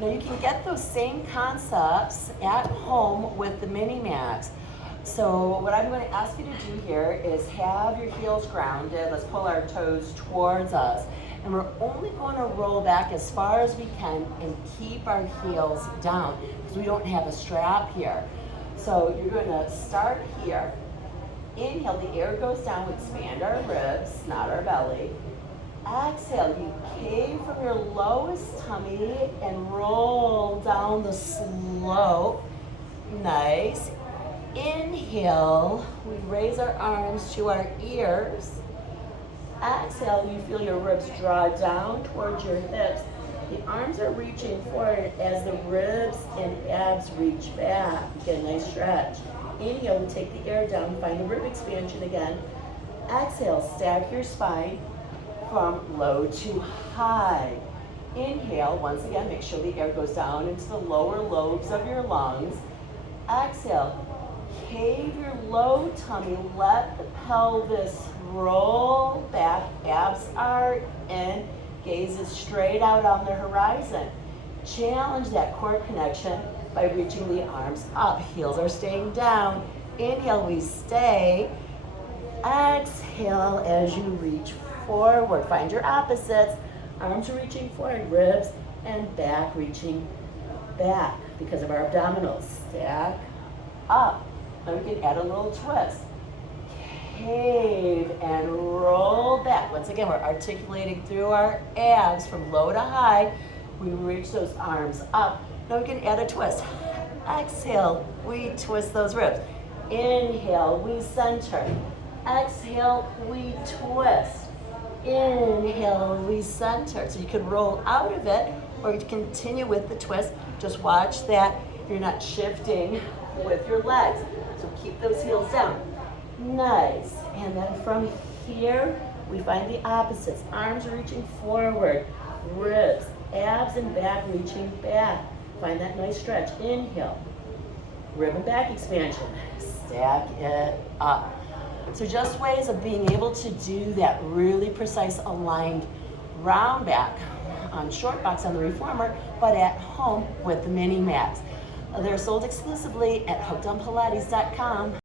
Now you can get those same concepts at home with the Minimax. So what I'm going to ask you to do here is have your heels grounded. Let's pull our toes towards us. And we're only going to roll back as far as we can and keep our heels down because we don't have a strap here. So you're going to start here. Inhale, the air goes down, we expand our ribs, not our belly. Exhale, you cave from your lowest tummy and roll down the slope. Nice. Inhale, we raise our arms to our ears. Exhale, you feel your ribs draw down towards your hips. The arms are reaching forward as the ribs and abs reach back. Get a nice stretch. Inhale, we take the air down, find the rib expansion again. Exhale, stack your spine from low to high. Inhale, once again, make sure the air goes down into the lower lobes of your lungs. Exhale, cave your low tummy, let the pelvis roll back, abs are in, gaze is straight out on the horizon. Challenge that core connection by reaching the arms up. Heels are staying down. Inhale, we stay. Exhale as you reach forward. Find your opposites. Arms are reaching forward, ribs and back reaching back because of our abdominals. Stack up. Now we can add a little twist. Cave and roll back. Once again, we're articulating through our abs from low to high. We reach those arms up. Now we can add a twist. Exhale, we twist those ribs. Inhale, we center. Exhale, we twist. Inhale, we center. So you could roll out of it or continue with the twist. Just watch that you're not shifting with your legs. So keep those heels down. Nice. And then from here, we find the opposites. Arms reaching forward, ribs, abs and back reaching back. Find that nice stretch. Inhale, rib and back expansion. Stack it up. So just ways of being able to do that really precise aligned round back on short box on the reformer, but at home with the Minimax. They're sold exclusively at hookedonpilates.com.